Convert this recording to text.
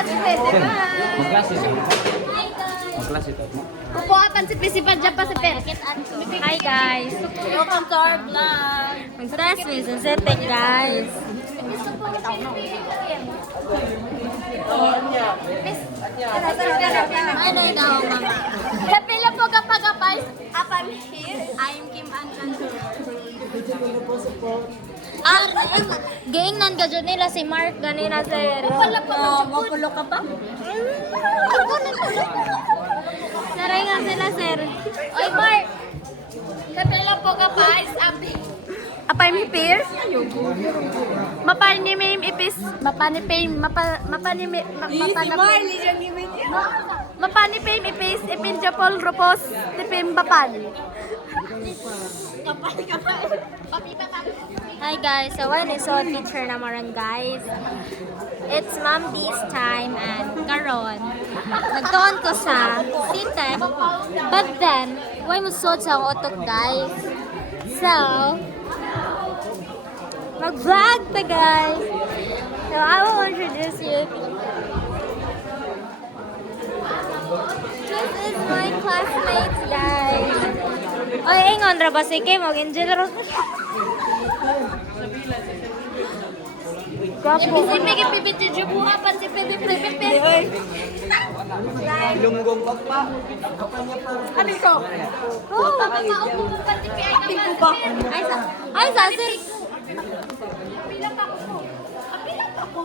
Magklase ka. Magklase ka. Kupuatan si Principal dyan pa si Per. Hi guys! Welcome to our vlog. Mag-test me sa setting guys. Ano daw, mama? Kapila po kapag apay. I'm here. I'm Kim Anjan. Giingnan ka dyan nila si Mark ganina sir. Mapulo ka ba? Saray nga sila sir. Oy, Mark. Kapila po kapay. Apay mi peer? Mapani mi ipis. Mapani pay. Mapani mi. Mapani pay ipis. Ipin japol ropos. Tipim bapan. Hi guys, so when is on teacher naman guys. It's Mom B's time and karon. Nagtuon ko sa CTEC. But then, why mo sod sa otok guys? So, mag-vlog ta guys. So I will introduce you. This is my classmates guys. Oy, ingon ra ba si Kim og Angel Rose? Ipisipi kipipiti jubuha pa si Pipi. Lunggong pa. Ano ko? Oh, papaupo mo pa si Pipi ba? Ay sa sir. Apila pa ko. Apila pa ko.